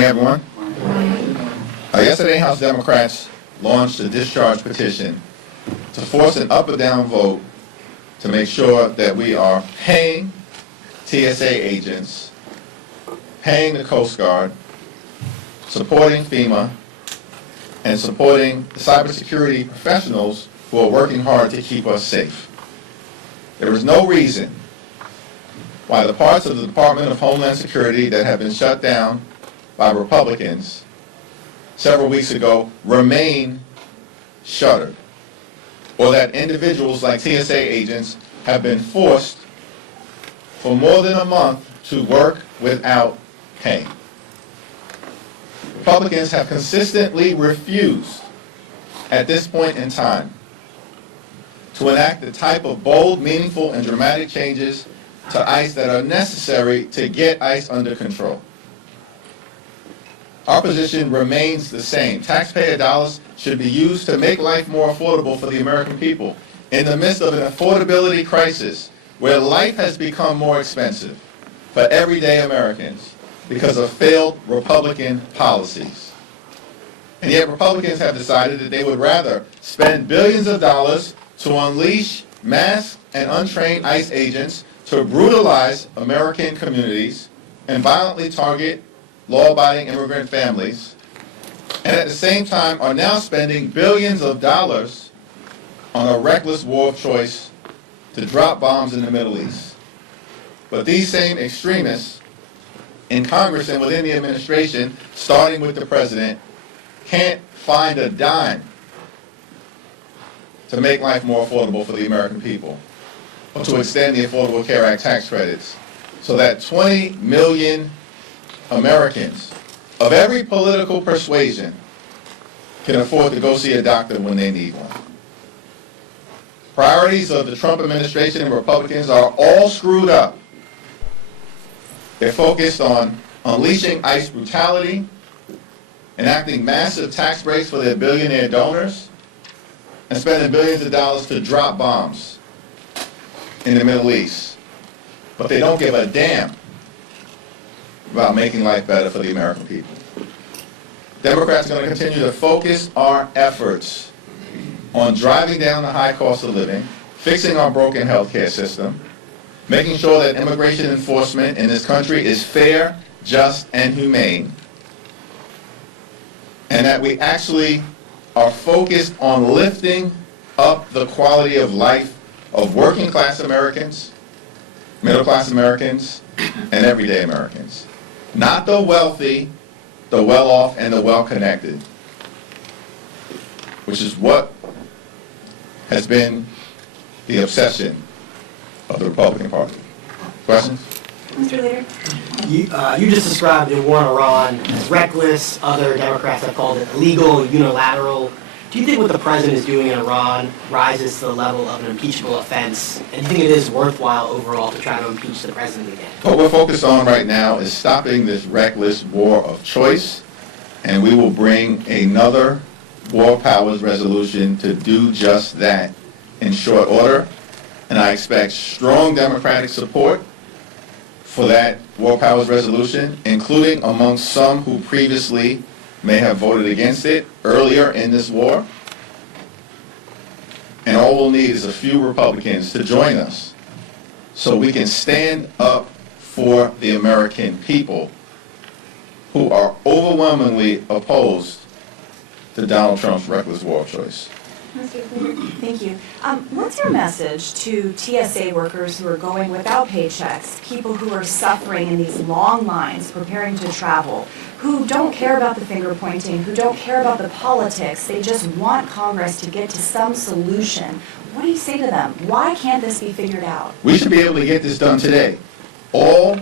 morning, everyone. Yesterday, House Democrats launched a discharge petition to force an up or down vote to make sure that we are paying TSA agents, paying the Coast Guard, supporting FEMA, and supporting the cybersecurity professionals who are working hard to keep us safe. There is no reason why the parts of the Department of Homeland Security that have been shut down by Republicans several weeks ago remain shuttered, or that individuals like TSA agents have been forced for more than a month to work without pay. Republicans have consistently refused at this point in time to enact the type of bold, meaningful, and dramatic changes to ICE that are necessary to get ICE under control. Our position remains the same. Taxpayer dollars should be used to make life more affordable for the American people in the midst of an affordability crisis where life has become more expensive for everyday Americans because of failed Republican policies. And yet Republicans have decided that they would rather spend billions of dollars to unleash masked and untrained ICE agents to brutalize American communities and violently target law-abiding immigrant families, and at the same time are now spending billions of dollars on a reckless war of choice to drop bombs in the Middle East. But these same extremists in Congress and within the administration, starting with the president, can't find a dime to make life more affordable for the American people, or to extend the Affordable Care Act tax credits so that 20 million Americans of every political persuasion can afford to go see a doctor when they need one. Priorities of the Trump administration and Republicans are all screwed up. They're focused on unleashing ICE brutality, enacting massive tax breaks for their billionaire donors, and spending billions of dollars to drop bombs in the Middle East. But they don't give a damn about making life better for the American people. Democrats are going to continue to focus our efforts on driving down the high cost of living, fixing our broken healthcare system, making sure that immigration enforcement in this country is fair, just, and humane, and that we actually are focused on lifting up the quality of life of working class Americans, middle class Americans, and everyday Americans. Not the wealthy, the well-off, and the well-connected, which is what has been the obsession of the Republican Party. Questions? Mr. Leader. You just described the war on Iran as reckless. Other Democrats have called it illegal, unilateral. Do you think what the president is doing in Iran rises to the level of an impeachable offense? And do you think it is worthwhile overall to try to impeach the president again? What we're focused on right now is stopping this reckless war of choice, and we will bring another war powers resolution to do just that in short order. And I expect strong Democratic support for that war powers resolution, including amongst some who previously may have voted against it earlier in this war. And all we'll need is a few Republicans to join us so we can stand up for the American people who are overwhelmingly opposed to Donald Trump's reckless war of choice. Thank you. What's your message to TSA workers who are going without paychecks, people who are suffering in these long lines preparing to travel, who don't care about the finger pointing, who don't care about the politics, they just want Congress to get to some solution? What do you say to them? Why can't this be figured out? We should be able to get this done today. All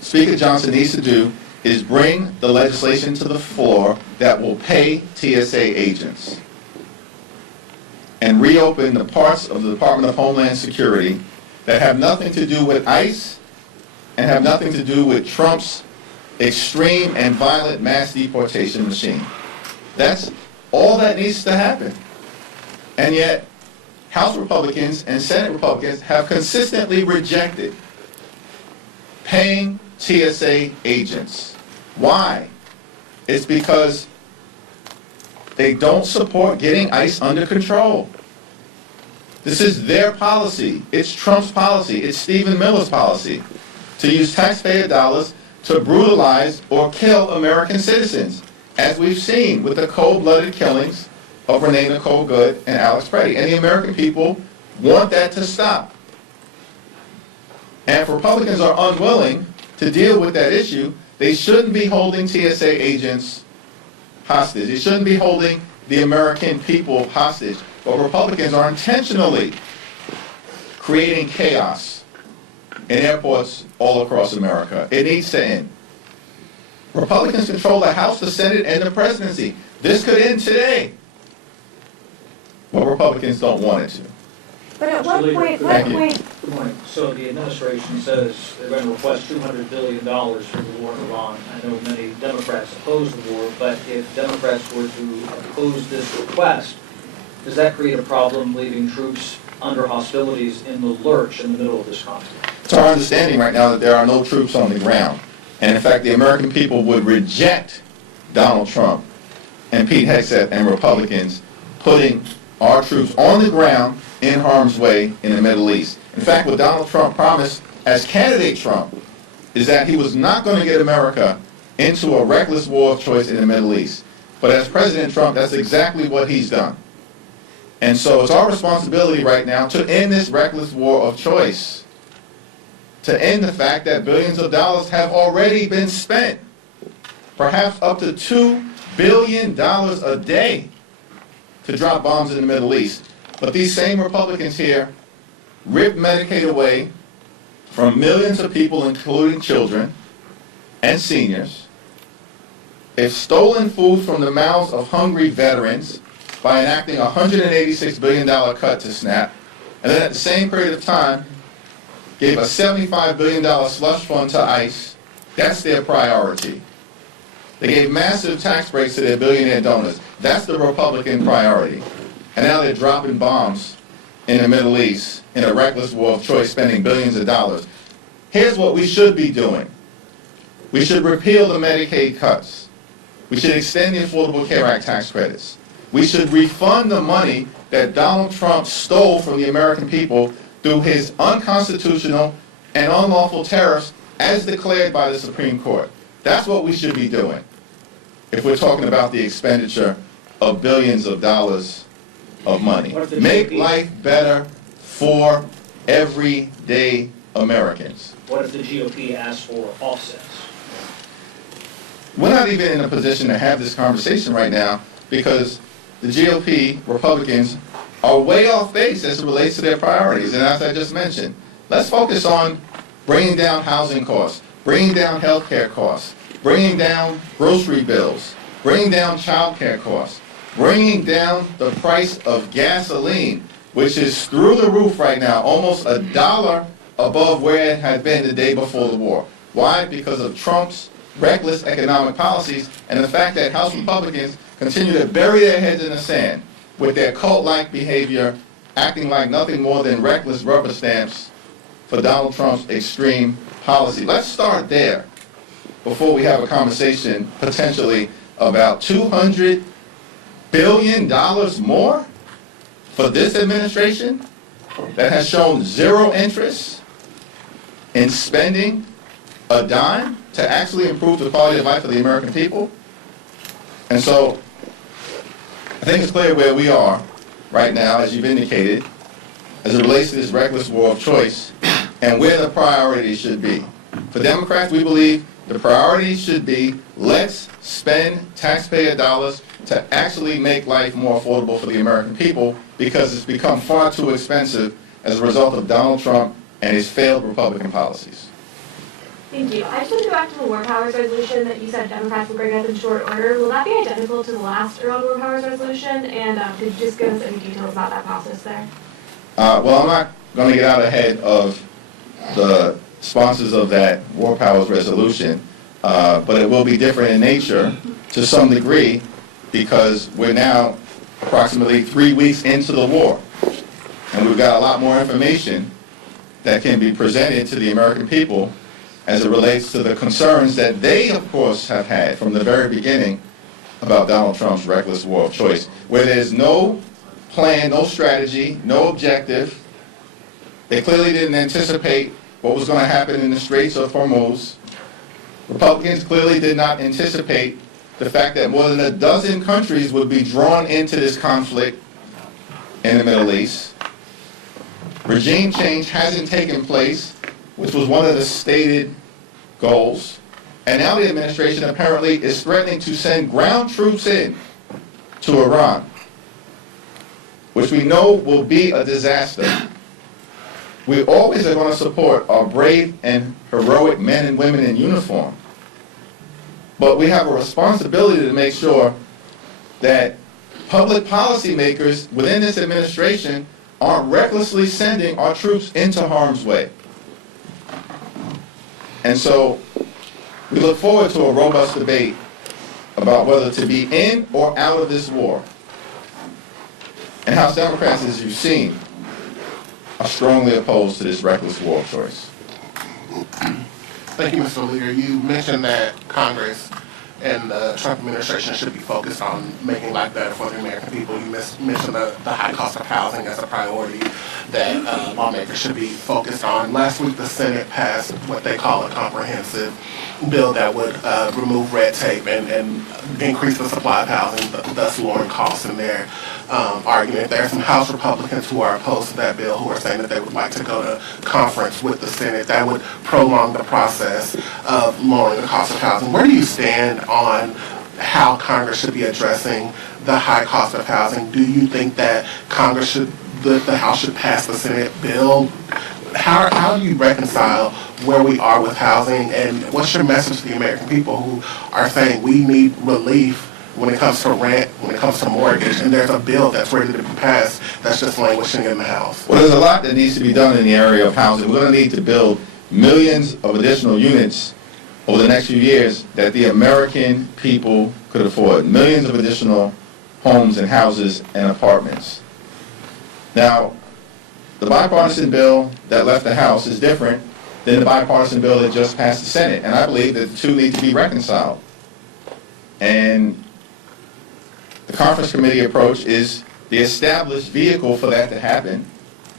Speaker Johnson needs to do is bring the legislation to the floor that will pay TSA agents and reopen the parts of the Department of Homeland Security that have nothing to do with ICE and have nothing to do with Trump's extreme and violent mass deportation machine. That's all that needs to happen. And yet, House Republicans and Senate Republicans have consistently rejected paying TSA agents. Why? It's because they don't support getting ICE under control. This is their policy. It's Trump's policy. It's Stephen Miller's policy to use taxpayer dollars to brutalize or kill American citizens, as we've seen with the cold-blooded killings of Renee Nicole Good and Alex Preddy. And the American people want that to stop. And if Republicans are unwilling to deal with that issue, they shouldn't be holding TSA agents hostage. They shouldn't be holding the American people hostage. But Republicans are intentionally creating chaos in airports all across America. It needs to end. Republicans control the House, the Senate, and the presidency. This could end today. But Republicans don't want it to. But at what point, Good morning. So the administration says they're going to request $200 billion for the war in Iran. I know many Democrats oppose the war, but if Democrats were to oppose this request, does that create a problem leaving troops under hostilities in the lurch in the middle of this conflict? It's our understanding right now that there are no troops on the ground. And in fact, the American people would reject Donald Trump and Pete Hegseth and Republicans putting our troops on the ground in harm's way in the Middle East. In fact, what Donald Trump promised as candidate Trump is that he was not going to get America into a reckless war of choice in the Middle East. But as President Trump, that's exactly what he's done. And so it's our responsibility right now to end this reckless war of choice, to end the fact that billions of dollars have already been spent, perhaps up to $2 billion a day to drop bombs in the Middle East. But these same Republicans here ripped Medicaid away from millions of people, including children and seniors. They've stolen food from the mouths of hungry veterans by enacting a $186 billion cut to SNAP, and then at the same period of time, gave a $75 billion slush fund to ICE. That's their priority. They gave massive tax breaks to their billionaire donors. That's the Republican priority. And now they're dropping bombs in the Middle East in a reckless war of choice, spending billions of dollars. Here's what we should be doing. We should repeal the Medicaid cuts. We should extend the Affordable Care Act tax credits. We should refund the money that Donald Trump stole from the American people through his unconstitutional and unlawful tariffs as declared by the Supreme Court. That's what we should be doing if we're talking about the expenditure of billions of dollars of money. Make life better for everyday Americans. What if the GOP asks for offsets? We're not even in a position to have this conversation right now because the GOP, Republicans, are way off base as it relates to their priorities. And as I just mentioned, let's focus on bringing down housing costs, bringing down health care costs, bringing down grocery bills, bringing down child care costs, bringing down the price of gasoline, which is through the roof right now, almost $1 above where it had been the day before the war. Why? Because of Trump's reckless economic policies and the fact that House Republicans continue to bury their heads in the sand with their cult-like behavior, acting like nothing more than reckless rubber stamps for Donald Trump's extreme policy. Let's start there before we have a conversation potentially about $200 billion more for this administration that has shown zero interest in spending a dime to actually improve the quality of life of the American people. And so I think it's clear where we are right now, as you've indicated, as it relates to this reckless war of choice and where the priorities should be. For Democrats, we believe the priority should be let's spend taxpayer dollars to actually make life more affordable for the American people because it's become far too expensive as a result of Donald Trump and his failed Republican policies. Thank you. I just want to go back to the War Powers resolution that you said Democrats will bring up in short order. Will that be identical to the last Iran War Powers resolution? And could you just give us any details about that process there? Well, I'm not going to get out ahead of the sponsors of that War Powers resolution, but it will be different in nature to some degree because we're now approximately 3 weeks into the war. And we've got a lot more information that can be presented to the American people as it relates to the concerns that they, of course, have had from the very beginning about Donald Trump's reckless war of choice, where there's no plan, no strategy, no objective. They clearly didn't anticipate what was going to happen in the Straits of Hormuz. Republicans clearly did not anticipate the fact that more than a dozen countries would be drawn into this conflict in the Middle East. Regime change hasn't taken place, which was one of the stated goals. And now the administration apparently is threatening to send ground troops in to Iran, which we know will be a disaster. We always are going to support our brave and heroic men and women in uniform. But we have a responsibility to make sure that public policymakers within this administration aren't recklessly sending our troops into harm's way. And so we look forward to a robust debate about whether to be in or out of this war. And House Democrats, as you've seen, are strongly opposed to this reckless war of choice. Thank you, Mr. Leader. You mentioned that Congress and the Trump administration should be focused on making life better for the American people. You mentioned the high cost of housing as a priority that lawmakers should be focused on. Last week, the Senate passed what they call a comprehensive bill that would remove red tape and increase the supply of housing, thus lowering costs in their argument. There are some House Republicans who are opposed to that bill, who are saying that they would like to go to conference with the Senate. That would prolong the process of lowering the cost of housing. Where do you stand on how Congress should be addressing the high cost of housing? Do you think that Congress should, the House should pass the Senate bill? How do you reconcile where we are with housing, and what's your message to the American people who are saying we need relief when it comes to rent, when it comes to mortgage, and there's a bill that's ready to be passed that's just languishing in the House? Well, there's a lot that needs to be done in the area of housing. We're going to need to build millions of additional units over the next few years that the American people could afford. Millions of additional homes and houses and apartments. Now, the bipartisan bill that left the House is different than the bipartisan bill that just passed the Senate, and I believe that the two need to be reconciled. And the conference committee approach is the established vehicle for that to happen.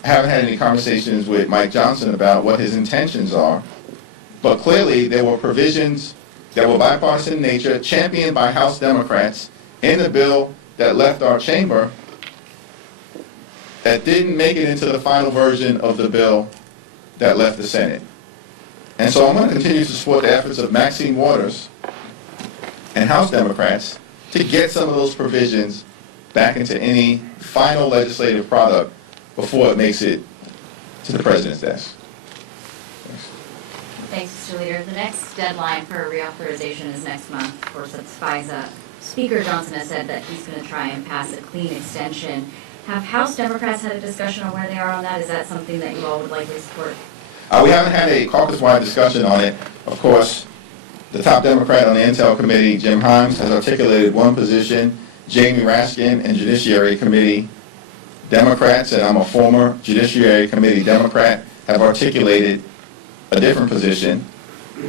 I haven't had any conversations with Mike Johnson about what his intentions are, but clearly there were provisions that were bipartisan in nature, championed by House Democrats in the bill that left our chamber, that didn't make it into the final version of the bill that left the Senate. And so I'm going to continue to support the efforts of Maxine Waters and House Democrats to get some of those provisions back into any final legislative product before it makes it to the President's desk. Thanks, Mr. Leader. The next deadline for reauthorization is next month. Of course, that's FISA. Speaker Johnson has said that he's going to try and pass a clean extension. Have House Democrats had a discussion on where they are on that? Is that something that you all would likely support? We haven't had a caucus-wide discussion on it. Of course, the top Democrat on the Intel Committee, Jim Himes, has articulated one position. Jamie Raskin and Judiciary Committee Democrats, and I'm a former Judiciary Committee Democrat, have articulated a different position.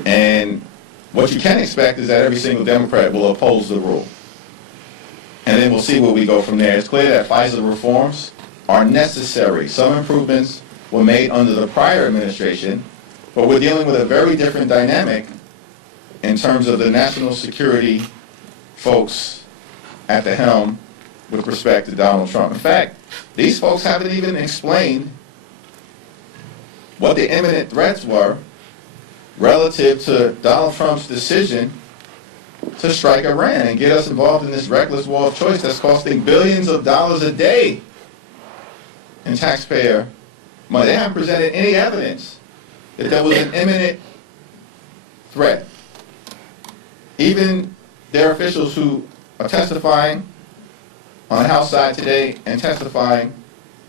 And what you can expect is that every single Democrat will oppose the rule. And then we'll see where we go from there. It's clear that FISA reforms are necessary. Some improvements were made under the prior administration, but we're dealing with a very different dynamic in terms of the national security folks at the helm with respect to Donald Trump. In fact, these folks haven't even explained what the imminent threats were relative to Donald Trump's decision to strike Iran and get us involved in this reckless war of choice that's costing billions of dollars a day in taxpayer money. They haven't presented any evidence that there was an imminent threat. Even their officials who are testifying on the House side today and testified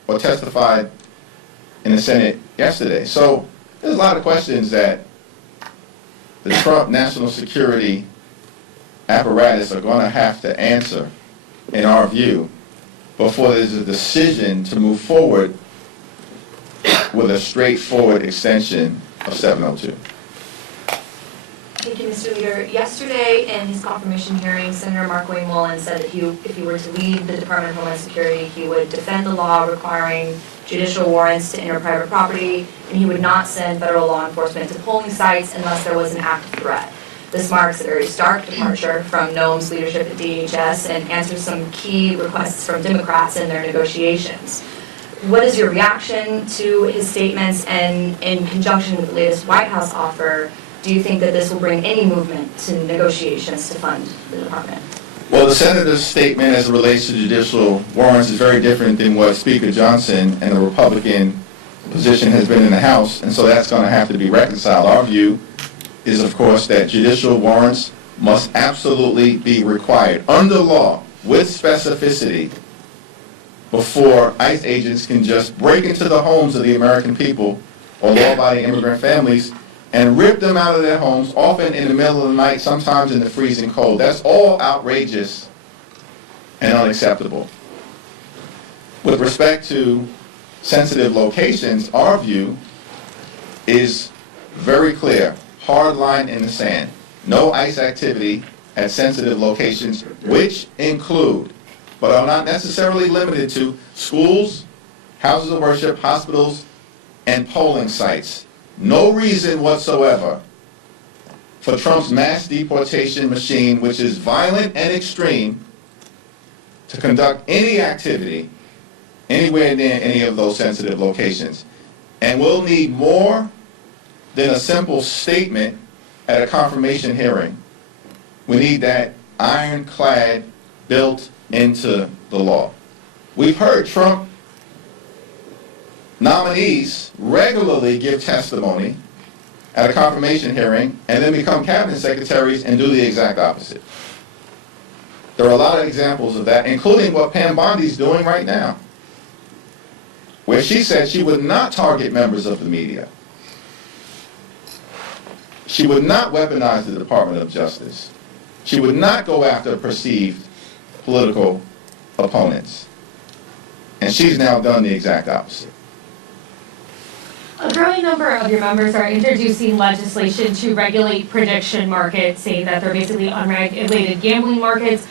in the Senate yesterday. So there's a lot of questions that the Trump national security apparatus are going to have to answer, in our view, before there's a decision to move forward with a straightforward extension of 702. Mr. Leader, yesterday in his confirmation hearing, Senator Markwayne Mullin said that if he were to leave the Department of Homeland Security, he would defend the law requiring judicial warrants to enter private property, and he would not send federal law enforcement to polling sites unless there was an active threat. This marks a very stark departure from Noam's leadership at DHS and answers some key requests from Democrats in their negotiations. What is your reaction to his statements, and in conjunction with the latest White House offer, do you think that this will bring any movement to negotiations to fund the department? Well, the senator's statement as it relates to judicial warrants is very different than what Speaker Johnson and the Republican position has been in the House, and so that's going to have to be reconciled. Our view is, of course, that judicial warrants must absolutely be required under law with specificity before ICE agents can just break into the homes of the American people or law-abiding immigrant families and rip them out of their homes, often in the middle of the night, sometimes in the freezing cold. That's all outrageous and unacceptable. With respect to sensitive locations, our view is very clear. Hard line in the sand. No ICE activity at sensitive locations, which include, but are not necessarily limited to, schools, houses of worship, hospitals, and polling sites. No reason whatsoever for Trump's mass deportation machine, which is violent and extreme, to conduct any activity anywhere near any of those sensitive locations. And we'll need more than a simple statement at a confirmation hearing. We need that ironclad built into the law. We've heard Trump nominees regularly give testimony at a confirmation hearing and then become cabinet secretaries and do the exact opposite. There are a lot of examples of that, including what Pam Bondi's doing right now, where she said she would not target members of the media. She would not weaponize the Department of Justice. She would not go after perceived political opponents. And she's now done the exact opposite. A growing number of your members are introducing legislation to regulate prediction markets, saying that they're basically unregulated gambling markets.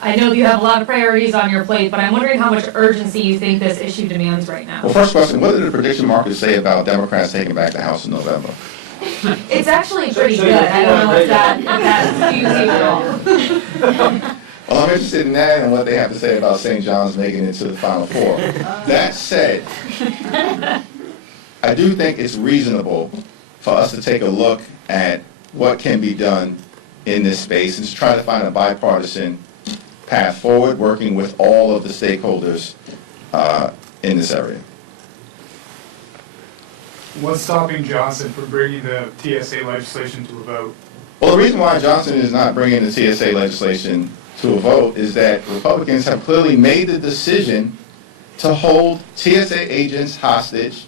I know you have a lot of priorities on your plate, but I'm wondering how much urgency you think this issue demands right now. Well, first question, what did the prediction markets say about Democrats taking back the House in November? It's actually pretty good. I don't know if that confusing at all. Well, I'm interested in that and what they have to say about St. John's making it to the Final Four. That said, I do think it's reasonable for us to take a look at what can be done in this space and to try to find a bipartisan path forward, working with all of the stakeholders in this area. What's stopping Johnson from bringing the TSA legislation to a vote? Well, the reason why Johnson is not bringing the TSA legislation to a vote is that Republicans have clearly made the decision to hold TSA agents hostage,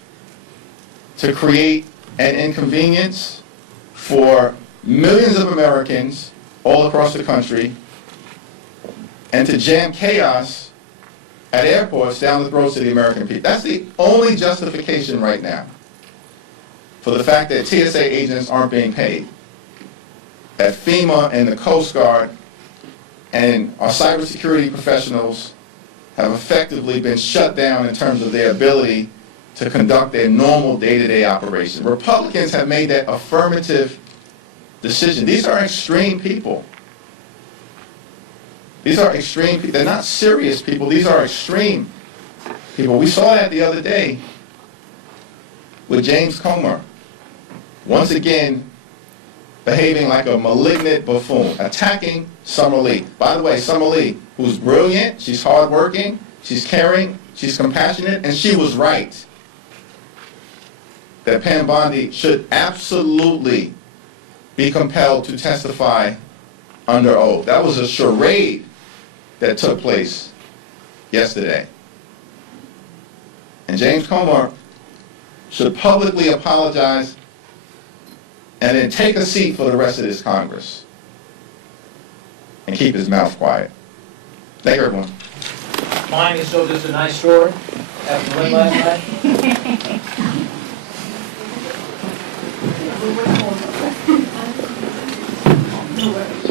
to create an inconvenience for millions of Americans all across the country, and to jam chaos at airports down the throats of the American people. That's the only justification right now for the fact that TSA agents aren't being paid. That FEMA and the Coast Guard and our cybersecurity professionals have effectively been shut down in terms of their ability to conduct their normal day-to-day operation. Republicans have made that affirmative decision. These are extreme people. These are extreme people. They're not serious people. These are extreme people. We saw that the other day with James Comer, once again behaving like a malignant buffoon, attacking Summer Lee. By the way, Summer Lee, who's brilliant, she's hardworking, she's caring, she's compassionate, and she was right that Pam Bondi should absolutely be compelled to testify under oath. That was a charade that took place yesterday. And James Comer should publicly apologize and then take a seat for the rest of this Congress and keep his mouth quiet. Thank you, everyone. Miami still just a nice story after the win last night. No way.